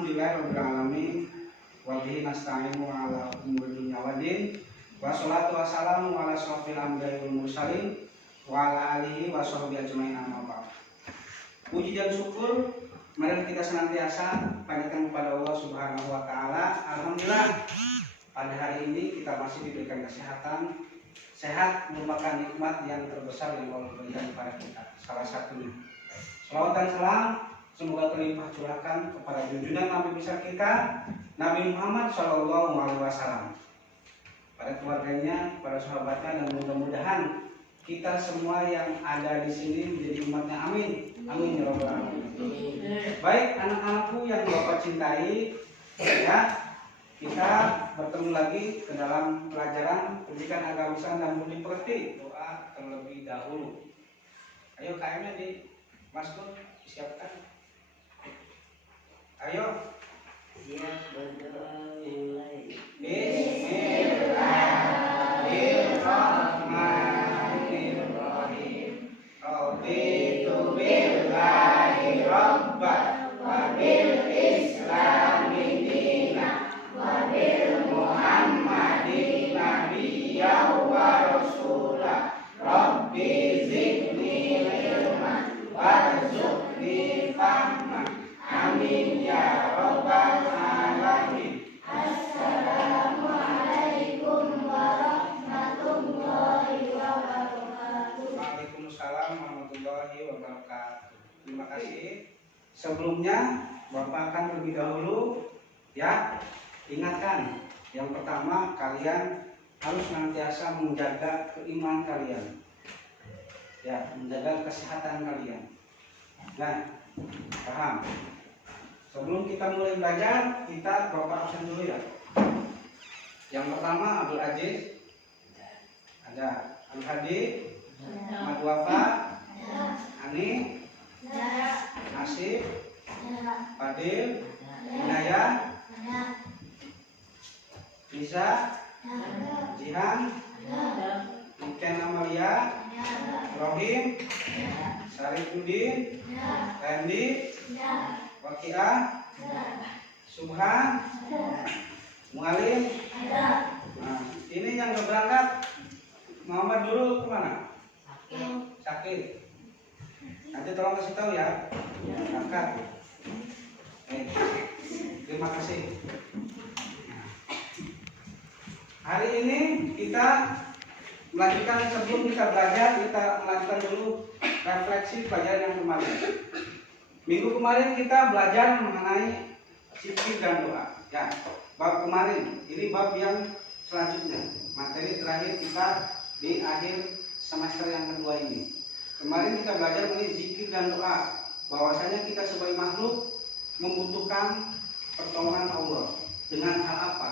Alhamdulillahirabbil alamin wa bihi nasta'inu ala umuri dunya waddin. Wassalatu wassalamu ala asyrofil anbiya'i wal mursalin wa ala alihi wa sahbihi ajmain amma ba'd. Puji dan syukur mari kita senantiasa panjatkan kepada Allah Subhanahu wa taala. Alhamdulillah pada hari ini kita masih diberikan kesehatan. Sehat merupakan nikmat yang terbesar yang Allah berikan kepada kita. Salah satunya salawat dan salam semoga terlimpah curahkan kepada junjungan Nabi besar kita Nabi Muhammad SAW, pada keluarganya, pada sahabatnya, dan mudah-mudahan kita semua yang ada di sini menjadi umatnya. Amin. Amin ya rabbal alamin. Baik anak-anakku yang Bapak cintai, ya, kita bertemu lagi ke dalam pelajaran pendidikan agama Islam dan budi pekerti. Doa terlebih dahulu. Ayo KM-nya di Maskur disiapkan. Ayo. Siap berdoa mulai. Bismillahirrahmanirrahim. Raditu billahi rabban wa bil islami dinan wa bil muhammadin nabiyyan wa rasulah. Rabbi zidni ilman warzuqni fahman. Amin ya rabbal alamin. Assalamualaikum warahmatullahi wabarakatuh. Waalaikumsalam warahmatullahi wabarakatuh. Terima kasih. Sebelumnya Bapak akan terlebih dahulu, ya, ingatkan yang pertama, kalian harus senantiasa menjaga keimanan kalian, ya, menjaga kesehatan kalian. Nah, paham? Sebelum kita mulai belajar, kita Bapak absen dulu ya. Yang pertama Abdul Aziz, ada Abdul Hadi, Ahmad Wafa, Ani, Asif, Fadil, Inaya, Nisa, Jihan, Iken Amalia, Rohim, Sarifudin, Randy, Wakiah, Subhan, Mualim. Nah, ini yang gak berangkat Muhammad dulu kemana? Sakit. Nanti tolong kasih tahu ya. Berangkat. Terima kasih. Nah, hari ini kita melanjutkan, sebelum kita belajar, kita melanjutkan dulu refleksi pelajaran yang kemarin. Minggu kemarin kita belajar mengenai zikir dan doa. Ya, bab kemarin, ini bab yang selanjutnya, materi terakhir kita di akhir semester yang kedua ini. Kemarin kita belajar mengenai zikir dan doa, bahwasanya kita sebagai makhluk membutuhkan pertolongan Allah. Dengan hal apa?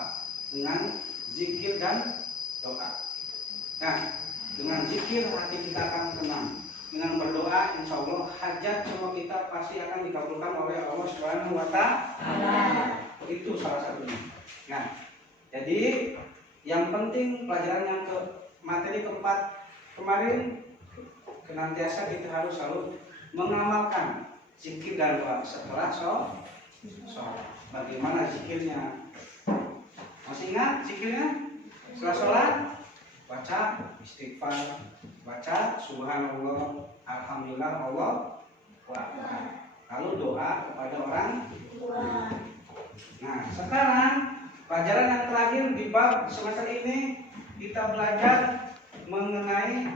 Dengan zikir dan doa. Nah, dengan zikir hati kita akan tenang. Dengan berdoa, insya Allah hajat semua kita pasti akan dikabulkan oleh Allah Subhanahu wa taala. Itu salah satunya. Nah, jadi yang penting pelajaran yang materi keempat kemarin, senantiasa kita harus selalu mengamalkan zikir dan doa setelah sholat. Bagaimana zikirnya? Masih ingat zikirnya? Setelah sholat baca istighfar, baca subhanallah, alhamdulillah, Allah akbar. Lalu doa kepada orang tua. Nah, sekarang pelajaran yang terakhir di bab semester ini kita belajar mengenai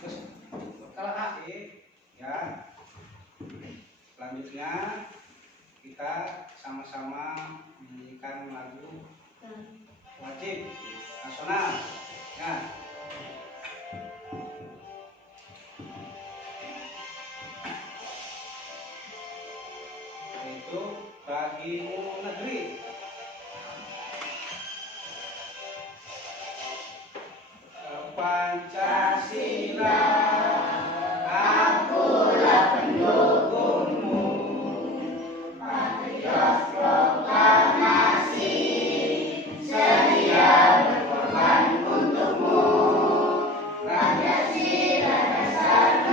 terus kalau ya. Selanjutnya kita sama-sama menyanyikan lagu wajib nasional. Ya. Yaitu Bagimu Negeri. Pancasila, akulah pendukungmu. Patriot proklamasi, sedia berkorban untukmu. Pancasila dasar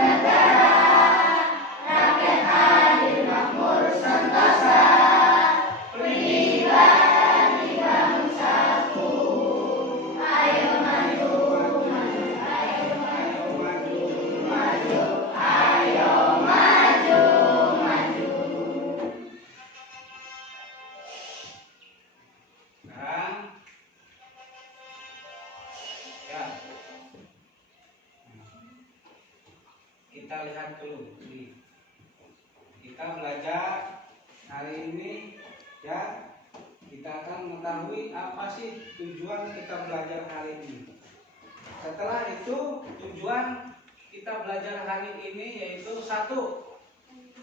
lihat dulu nih. Kita belajar hari ini ya, kita akan mengetahui apa sih tujuan kita belajar hari ini. Setelah itu tujuan kita belajar hari ini yaitu satu,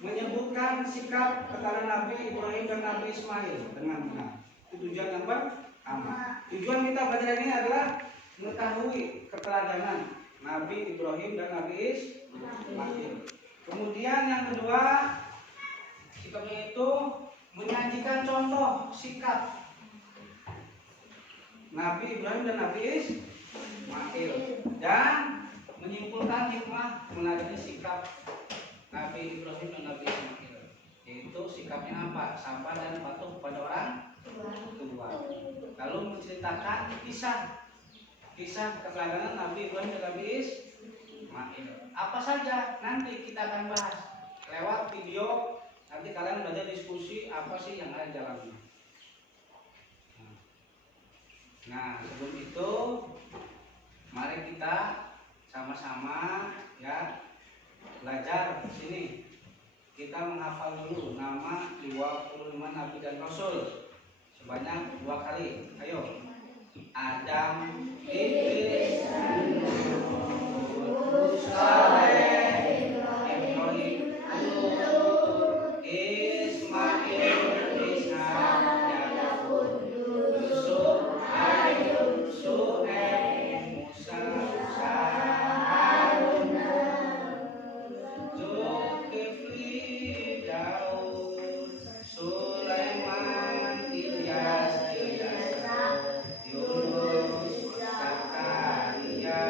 menyebutkan sikap kepada Nabi Ibrahim dan Nabi Ismail dengan benar. Itu tujuan yang pertama. Tujuan kita belajar ini adalah mengetahui keteladanan Nabi Ibrahim dan Nabi Ismail. Kemudian yang kedua, sikapnya itu menyajikan contoh sikap Nabi Ibrahim dan Nabi Ismail dan menyimpulkan hikmah mengenai sikap Nabi Ibrahim dan Nabi Ismail, yaitu sikapnya apa? Sabar dan patuh pada orang tua. Lalu menceritakan kisah keteladanan Nabi Ibrahim dan Nabi Ismail. Apa saja nanti kita akan bahas lewat video. Nanti kalian belajar diskusi apa sih yang ada di dalamnya. Nah, sebelum itu mari kita sama-sama ya belajar di sini. Kita menghafal dulu nama 25 nabi dan rasul sebanyak 2 kali. Ayo. Adam, Idris, Nuh, Saleh, Ibrahim, Lut, Ismail, Ishak, Yakub, Yusuf, Ayub, Su'aib, Musa, Harun, Zulkifli, Daud, Sulaiman, Ilyas, Yunus, Zakaria,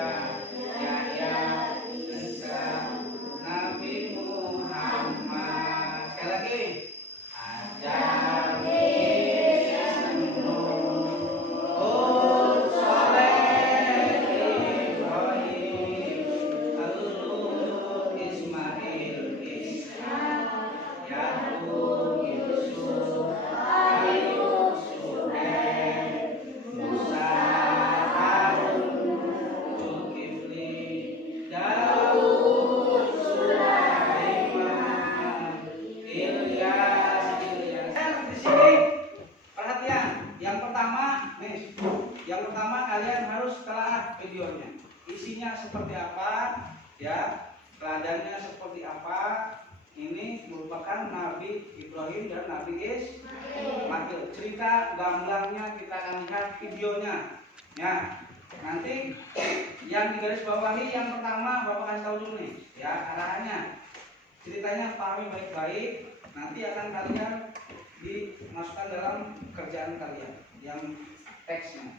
Yahya, Isa, Nabi Muhammad. Sekali lagi. Adam, Idris, Nuh, Hud, Saleh, Ibrahim, Lut, Ismail, Ishak, Yakub, Yusuf, Ayub, Su'aib, Musa, Harun, Zulkifli, Daud, Sulaiman, Ilyas. Di sini perhatian. Yang pertama kalian harus telaah videonya. Isinya seperti apa, ya, teladannya seperti apa. Ini merupakan Nabi Ibrahim dan Nabi Ismail. Cerita gamblangnya kita akan lihat videonya. Ya, nanti yang digaris bawahi yang pertama Bapak kasih tahu dulu nih, ya arahannya. Ceritanya pahami baik-baik. Nanti akan kalian dimasukkan dalam kerjaan kalian yang teksnya.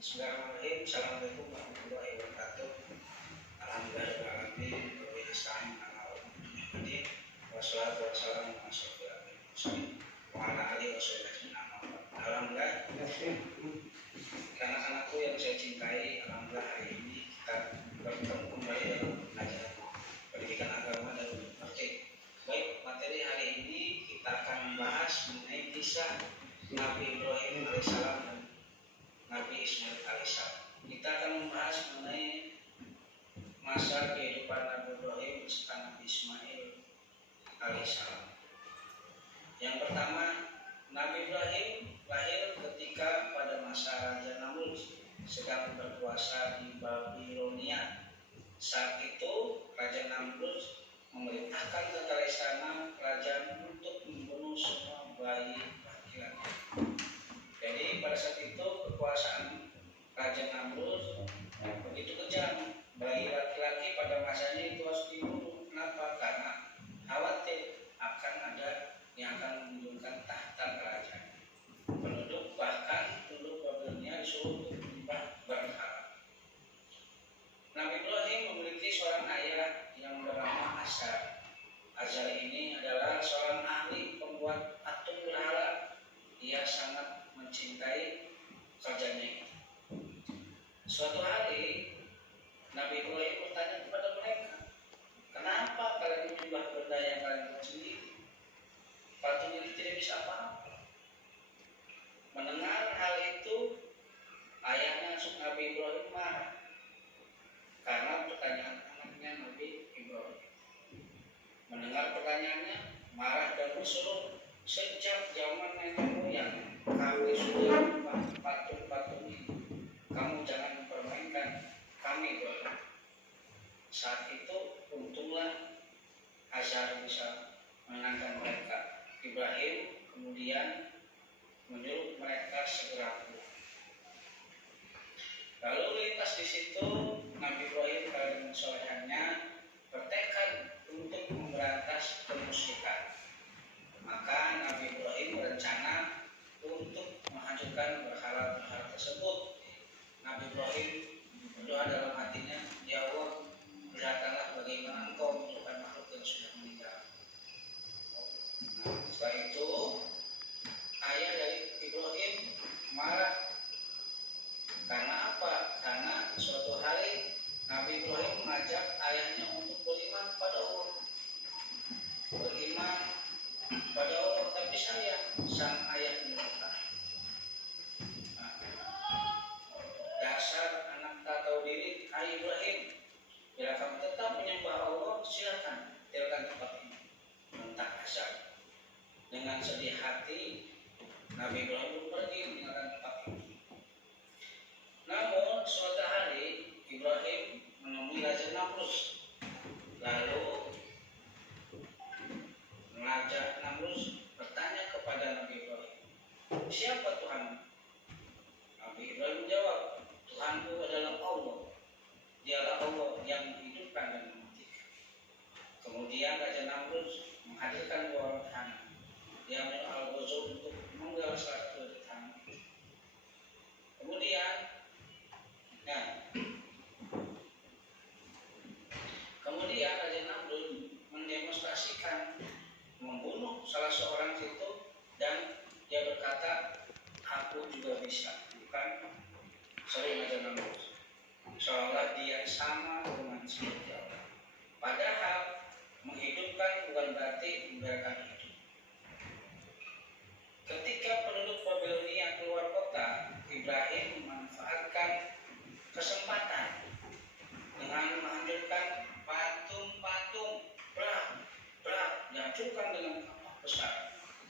Bismillahirrahmanirrahim. Assalamualaikum warahmatullahi wabarakatuh. Alhamdulillahirrahmanirrahim. Wabillahi taufiq. Wassalatu wassalamu ala asyrofil anbiya'i wal mursalin wa ala alihi washabihi ajma'in. Alhamdulillah, anak-anakku yang saya cintai, alhamdulillah hari ini kita bertemu kembali dalam belajar pendidikan agama dan praktik. Baik, materi hari ini kita akan membahas mengenai kisah Nabi Ibrahim alaihissalam dan Nabi Ismail alaihissalam. Kita akan membahas mengenai masa kehidupan Nabi Ibrahim beserta Nabi Ismail alaihissalam. Yang pertama, Nabi Ibrahim lahir ketika pada masa Raja Namrud sedang berkuasa di Babilonia. Saat itu Raja Namrud memerintahkan tentara istana kerajaan untuk membunuh semua bayi laki-laki. Jadi pada saat itu kekuasaan Raja Namrud begitu kejam. Bayi laki-laki pada masanya itu harus dibunuh. Kenapa? Karena khawatir akan ada yang akan menunjukkan tahta kerajaan. Penduduk bahkan penduduk Babilonia disuruh untuk menyembah berhala. Nabi Ibrahim memiliki seorang ayah yang bernama Azar. Azar ini adalah seorang ahli pembuat patung berhala. Ia sangat mencintai kerjanya. Suatu hari Nabi Ibrahim bertanya kepada mereka, kenapa kalian menyembah benda yang kalian buat sendiri? Patung ini tidak bisa apa-apa. Mendengar hal itu, ayahnya Mendengar pertanyaannya, marah dan berseru, sejak zaman nenek moyang kami sudah menyembah patung-patung ini. Kamu jangan mempermainkan kami, Ibrahim. Saat itu untunglah Azar bisa menenangkan mereka. Ibrahim kemudian menyuruh mereka segera pulang. Lalu lintas di situ Nabi Ibrahim dengan solehannya bertekad untuk memberantas kemusyrikan. Maka Nabi Ibrahim berencana untuk menghancurkan berhala-berhala tersebut. Nabi Ibrahim berdoa dalam hatinya, ya Allah, lihatlah bagaimana Engkau menunjukkan makhluk yang sudah meninggal. Nah, setelah itu ayah dari Ibrahim marah. Karena apa? Karena suatu hari Nabi Ibrahim mengajak ayahnya untuk beriman pada Allah. Beriman pada Allah, tapi sang ayah menolak. Nah, dasar anak tak tahu diri, hai Ibrahim, bila kamu tetap menyembah Allah, silakan tinggalkan tempat ini. Bentak Azar. Dengan sedih hati, Nabi Ibrahim pergi meninggalkan tempat ini. Namun suatu hari Ibrahim menemui Raja Namrus. Lalu Raja Namrus bertanya kepada Nabi Ibrahim, siapa Tuhanmu? Nabi Ibrahim menjawab, Tuhanku adalah Allah. Dialah Allah yang menghidupkan dan mematikan. Kemudian Raja Namrus menghadirkan dua orang tahanan. Dia menyuruh Al-Ghazal untuk menggal salah satu dari tahanan itu. Kemudian Raja Namrus mendemonstrasikan membunuh salah seorang itu dan dia berkata, aku juga bisa, bukan? Sorry Raja Namrus, seolah dia sama dengan seperti Allah. Padahal menghidupkan bukan berarti membiarkan hidup. Ketika penduduk Babilonia keluar kota, Ibrahim memanfaatkan kesempatan dengan menghancurkan patung-patung, dihancurkan dengan kapal besar,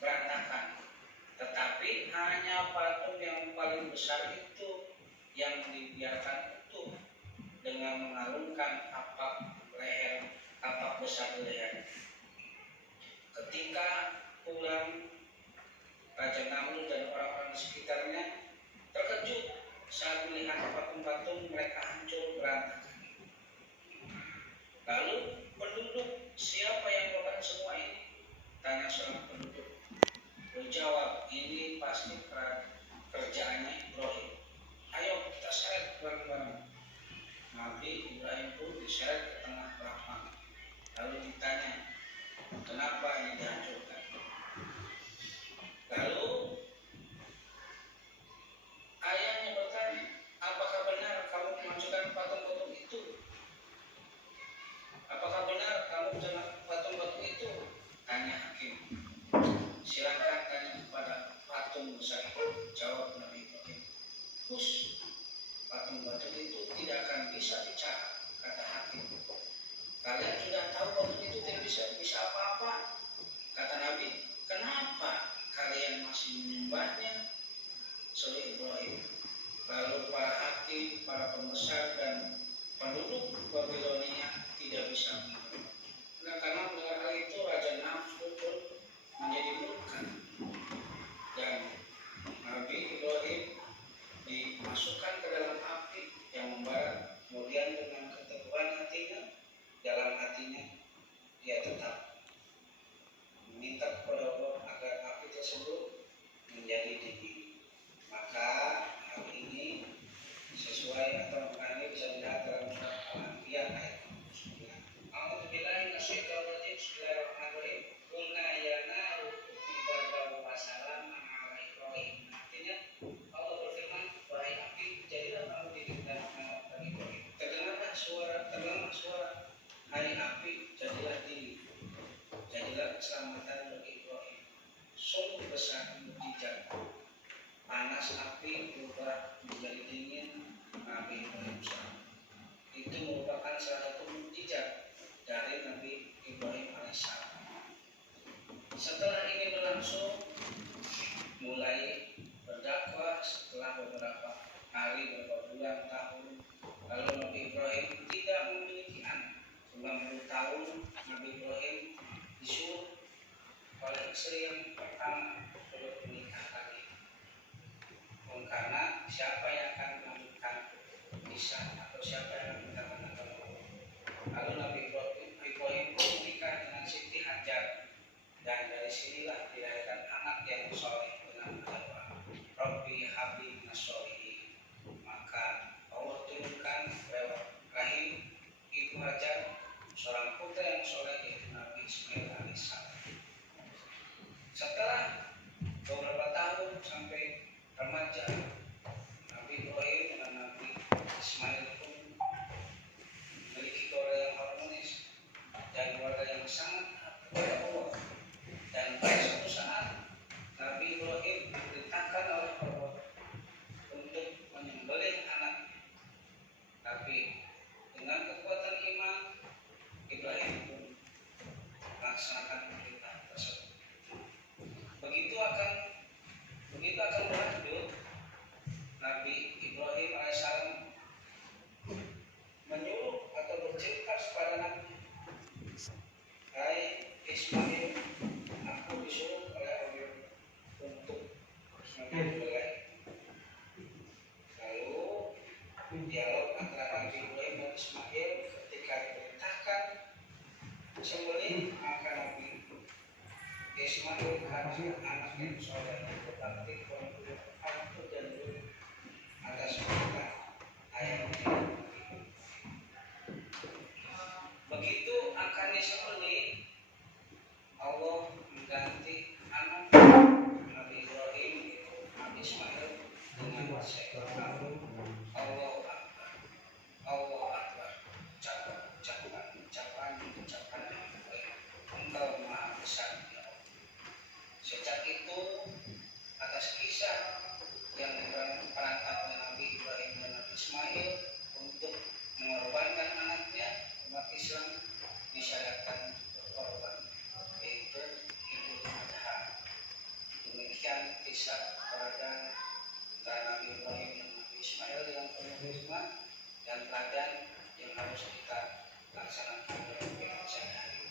berantakan. Tetapi hanya patung yang paling besar itu yang dibiarkan utuh dengan mengarungkan kapak besar di leher. Ketika pulang, Raja Namrus dan orang-orang di sekitarnya terkejut saat melihat patung-patung mereka hancur berantakan. Lalu penduduk, siapa yang melakukan semua ini? Tanya seorang penduduk. Berjawab, ini pasti kerjaannya Ibrahim. Ayo kita seret bareng-bareng. Nabi Ibrahim pun diseret ke tengah lapang. Lalu ditanya, kenapa ini dihancurkan? Lalu ayahnya bertanya, apakah benar kamu menghancurkan patung-patung itu? Apakah benar kamu menghancurkan patung-patung itu? Tanya hakim. Silakan tanya kepada patung besar itu. Jawab Nabi Ibrahim. Patung-patung itu tidak akan bisa bicara, kata hakim. Kalian sudah tahu patung itu tidak bisa apa-apa, kata Nabi. Kenapa kalian masih menyembahnya? Seru Ibrahim. Lalu para hakim, para pembesar dan penduduk Babilonia tidak bisa mendengar. Nah, karena mendengar hal itu Raja Namrus pun menjadi murka dan Nabi Ibrahim dimasukkan ke dalam api yang membara. Kemudian dengan keteguhan hatinya, dalam hatinya dia tetap meminta kepada Allah agar api tersebut menjadi dingin. Maka hal ini sesuai atau makna ini bisa dilihat dalam surat Al-Anbiya ayat 9. A'udzubillahi minasyaitonir rajim. Bismillahirrahmanirrahim. Qulna ya naru kuni bardan wa salaman 'ala Ibrahim. Artinya Allah berfirman, wahai api, jadilah kamu dingin dan hangat bagi Ibrahim. Terdengarlah suara, hai api, jadilah dingin. Jadilah keselamatan bagi Ibrahim. Sungguh besar mukjizat. Panas api berubah menjadi dingin Nabi Ibrahim SAW. Itu merupakan salah satu mukjizat dari Nabi Ibrahim AS. Nabi Ibrahim disuruh oleh istri yang pertama untuk menikah lagi. Karena siapa yang akan melanjutkan kisah atau siapa yang akan meninggalkan agama Allah. Lalu Nabi Ibrahim pun menikah dengan Siti Hajar, dan dari sinilah dilahirkan anak yang soleh dengan doa Rabbi habli minas sholihin. Maka Allah turunkan lewat rahim Ibu Hajar seorang putra yang soleh yaitu Nabi Ismail alaihissalam. Setelah beberapa tahun sampai remaja, Nabi Ibrahim dan Nabi Ismail pun memiliki keluarga yang harmonis dan keluarga yang sangat kepada Allah. Dan pada suatu saat Nabi Ibrahim diperintahkan oleh Allah untuk menyembelih anaknya. Tapi dengan kekuatan iman, Ibrahim pun melaksanakan perintah tersebut. Begitu akan berlanjut, Nabi Ibrahim alaihissalam menyuruh atau bercerita kepada Nabi, hai Ismail, aku disuruh oleh Allah untuk menyembelih. Lalu dialog antara Nabi Ibrahim dan Ismail ketika diperintahkan sembelih, maka Nabi Ismail adalah anak yang soleh, berbakti kepada Allah dan atas perintah ayahnya. Begitu akan disembelih, Allah mengganti anak Nabi Ibrahim yaitu Nabi Ismail dengan seekor Allah Akbar, Allah Akbar, ucapan yang baik. Engkau Maha Besar ya Allah. Sejak itu atas kisah yang diperankan oleh Nabi Ibrahim dan Nabi Ismail untuk mengorbankan anaknya, umat Islam disyariatkan berkorban, yaitu Idul Adha. Demikian kisah keberadaan antara Nabi Ibrahim dan Nabi Ismail yang penuh hikmah dan teladan yang harus kita laksanakan dalam kehidupan sehari-hari.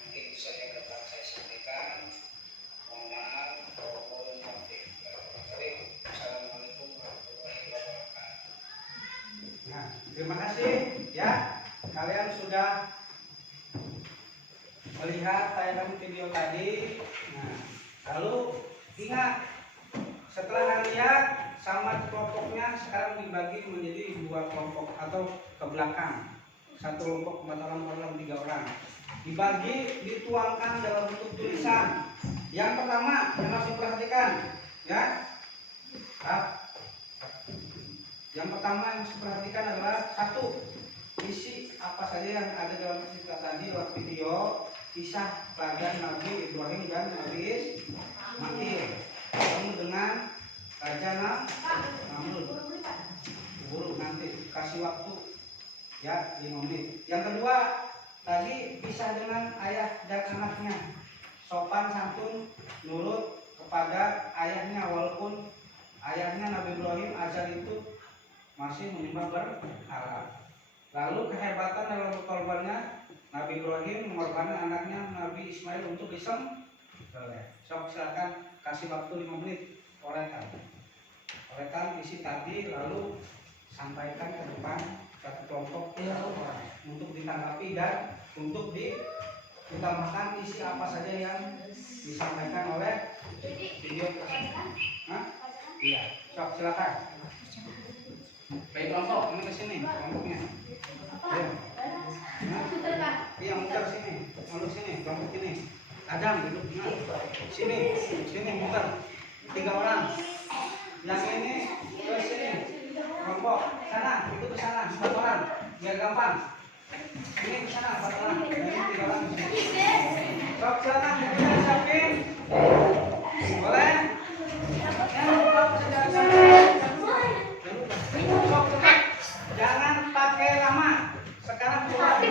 Mungkin itu saja yang dapat saya sampaikan. Mohon maaf, Assalamualaikum warahmatullahi wabarakatuh. Nah, terima kasih ya, kalian sudah melihat tayangan video tadi. Nah, lalu ingat, setelah lihat sama kelompoknya sekarang dibagi menjadi 2 kelompok atau ke belakang. 1 kelompok 4 orang, 3 orang. Dibagi, dituangkan dalam bentuk tulisan. Yang pertama yang harus diperhatikan, ya. Yang pertama yang harus diperhatikan adalah 1, isi apa saja yang ada dalam cerita tadi lewat video, kisah teladan Nabi Ibrahim dan Nabi Ismail. Kamu dengan Raja Namrud. Buru nanti kasih waktu ya 5 menit. Yang kedua tadi kisah dengan ayah dan anaknya, sopan santun nurut kepada ayahnya walaupun ayahnya Nabi Ibrahim azal itu masih menyembah berhala. Lalu kehebatan dalam berkorbannya, Nabi Ibrahim mengorbankan anaknya Nabi Ismail untuk disembelih. Sok silakan kasih waktu 5 menit, orekan isi tadi lalu sampaikan ke depan 1 kelompok untuk ditanggapi dan untuk ditambahkan isi apa saja yang disampaikan oleh video tersebut. Iya, sok silakan. Baik kelompok, ini ke sini kelompoknya. Iya, muter sini, mundur sini, kelompok ini. Adam duduk, sini muter. 3 orang. Yang ini ke sini. Kelompok sana, itu ke sana 4 orang. Biar gampang. Ini ke sana 4 orang. Ini 3 orang di sini. Sok silakan kita siapin. Boleh? Yang lupa saja siapin. Sok cepat. Jangan pakai lama. Sekarang pulang.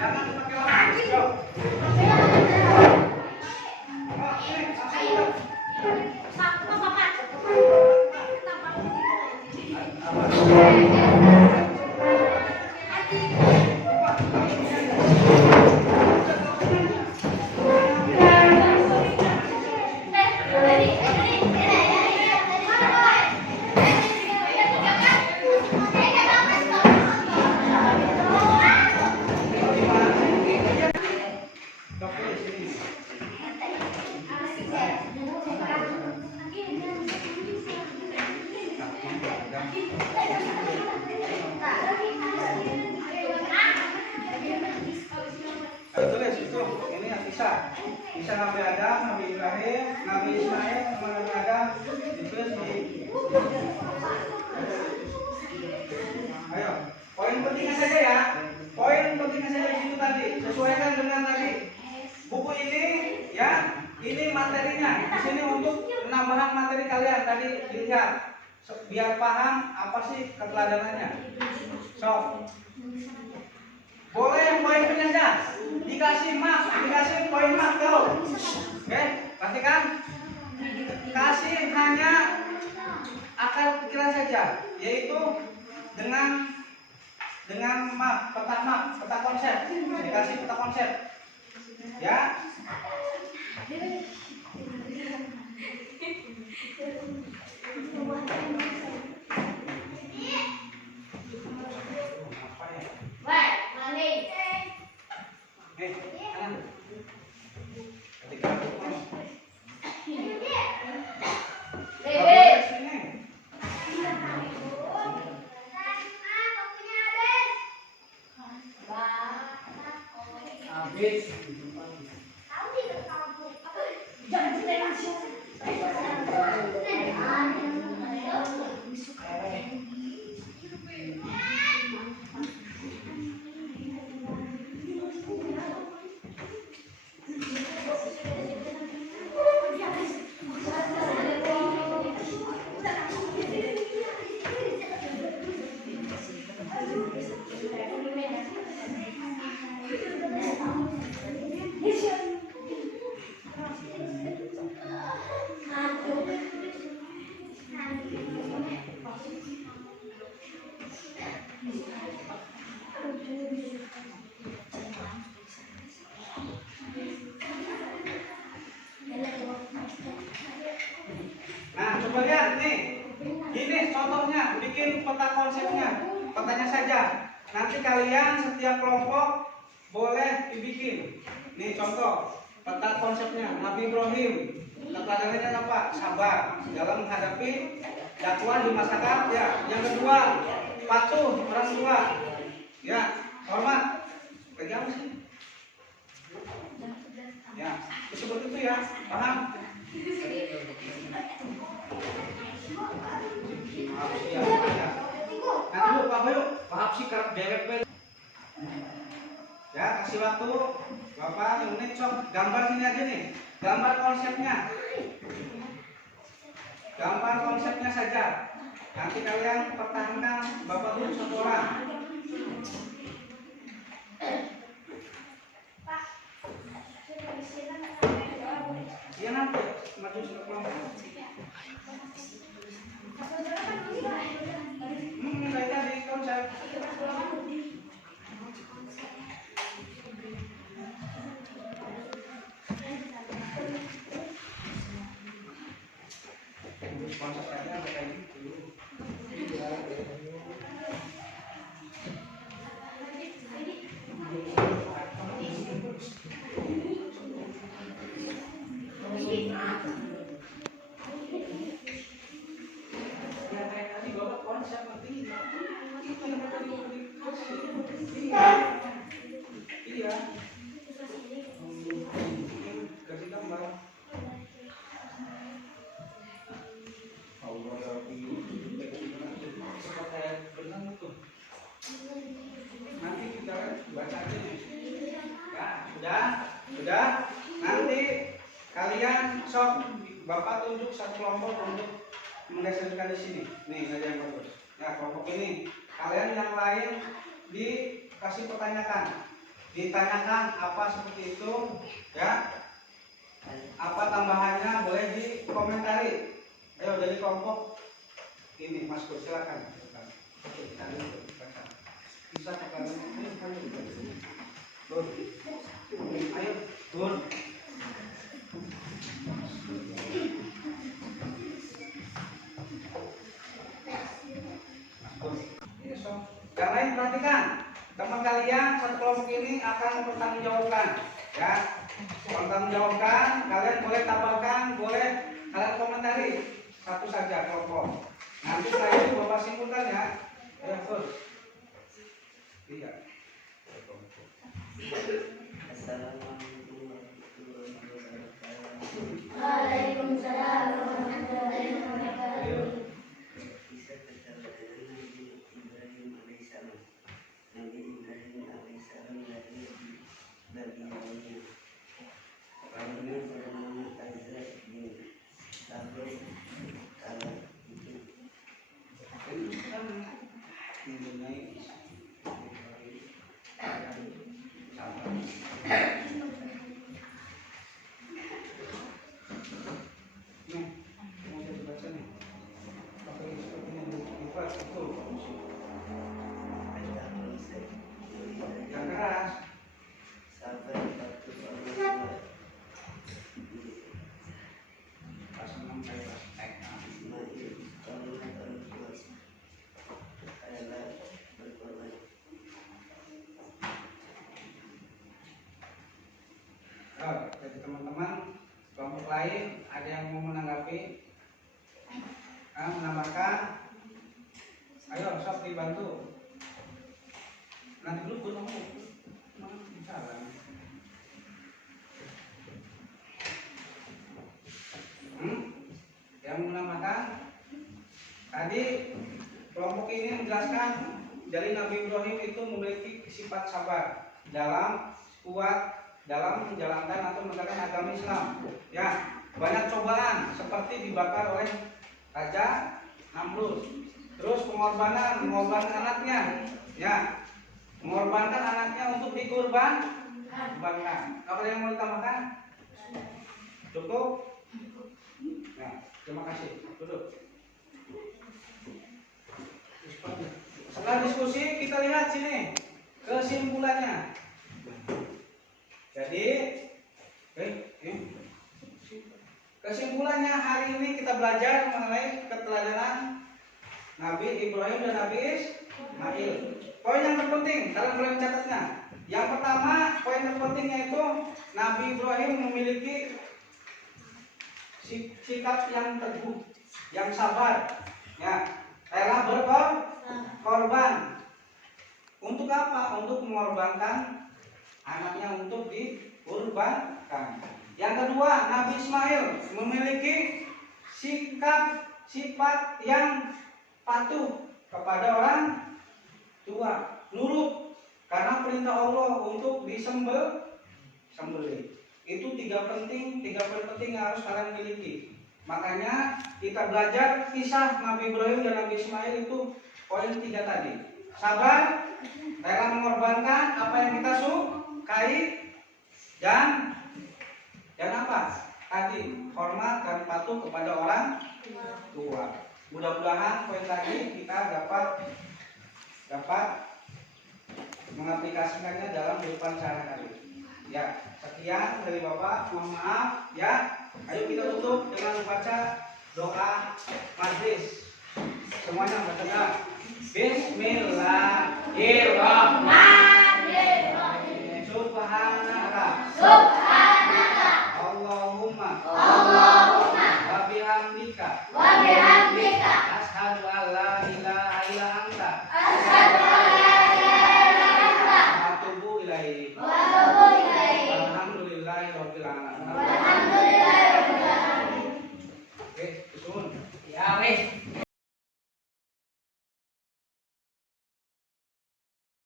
Jangan pakai lama. Sok. Apa? pentingnya saja ya. Poin pentingnya saja di situ tadi. Sesuaikan dengan tadi. Buku ini ya, ini materinya. Di sini untuk penambahan materi kalian tadi dilihat. Biar paham apa sih keteladanannya. So, boleh poin penyaja. Dikasih mark, dikasih poin mark kalau. Oke, perhatikan. Kasih hanya akal pikiran saja, yaitu dengan map, peta konsep. Dikasih peta konsep. Ya. Nah, coba lihat nih. Ini contohnya, bikin peta konsepnya. Petanya saja. Nanti kalian setiap kelompok boleh dibikin. Nih contoh, peta konsepnya Nabi Ibrahim. Keteladanannya apa? Sabar dalam menghadapi dakwah di masyarakat. Ya, yang kedua, patuh orang tua. Ya, hormat. Bagi apa sih? Ya, seperti itu ya. Paham? Nanti lu Pak Bayu, paham sih kerap dewek. Ya, kasih waktu Bapak 1 menit, sok gambar sini aja nih. Gambar konsepnya. Gambar konsepnya saja. Nanti kalian pertahankan Bapak tuh 1 orang. Iya nanti maju ke kelompok. Kayak tadi konsep. Konsepnya kayak gitu. Iya. Kasih gambar. Nanti kita baca aja nih. Ya, sudah. Nanti kalian sok Bapak tunjuk 1 kelompok untuk menggeserkan di sini. Nih, ada yang bagus. Nah, kelompok ini. Kalian yang lain dikasih pertanyaan. Ditanyakan apa seperti itu, ya. Apa tambahannya boleh dikomentari. Ayo dari kelompok ini, Mas Kur, silakan. Oke, kita baca. Bisa tekan ini kan Tur. Ayo, Tur. Yang lain perhatikan, teman kalian 1 kelompok ini akan mempertanggungjawabkan, ya. Mempertanggungjawabkan, kalian boleh tambahkan, boleh kalian komentari 1 saja kelompok. Nanti saya itu Bapak simpulkan ya. Ya, Tur. Iya. Assalamualaikum warahmatullahi wabarakatuh. Waalaikumsalam warahmatullahi wabarakatuh. Bisa keteladangan Nabi Ibrahim alaihissalam. Nih, mau jadi baca nih. Pakai sepertinya ikhlas betul. Yang keras. Pas 6 kayak pas X. Jadi teman-teman kelompok lain ada yang mau menanggapi, menambahkan, ayo sok dibantu. Nanti dulu gue ngomong, bicara. Yang menambahkan, tadi kelompok ini menjelaskan dari Nabi Ibrahim itu memiliki sifat sabar dalam kuat dalam menjalankan atau menegakkan agama Islam. Ya, banyak cobaan seperti dibakar oleh Raja Namrud. Terus mengorbankan anaknya. Ya, mengorbankan anaknya untuk dikurbankan. Apa yang mau ditambahkan? Cukup? Nah, terima kasih. Duduk. Setelah diskusi kita lihat sini kesimpulannya. Jadi, kesimpulannya hari ini kita belajar mengenai keteladanan Nabi Ibrahim dan Nabi Ismail. Poin yang terpenting, kalian boleh mencatatnya. Yang pertama, poin terpentingnya itu Nabi Ibrahim memiliki sikap yang teguh, yang sabar, ya, rela berkorban. Untuk apa? Untuk mengorbankan anaknya untuk dikurbankan. Yang kedua, Nabi Ismail memiliki sifat yang patuh kepada orang tua, nurut karena perintah Allah untuk disembelih. Itu tiga poin penting yang harus kalian miliki. Makanya kita belajar kisah Nabi Ibrahim dan Nabi Ismail itu poin 3 tadi. Sabar, rela mengorbankan apa yang kita sukai, dan apa? Tadi hormat dan patuh kepada orang tua. Mudah-mudahan poin tadi kita dapat mengaplikasikannya dalam kehidupan sehari-hari. Ya, sekian dari Bapak. Mohon maaf ya. Ayo kita tutup dengan membaca doa majlis. Semuanya baca. Bismillahirrahmanirrahim. Subhanallah. Allahumma. Wa bihamdika.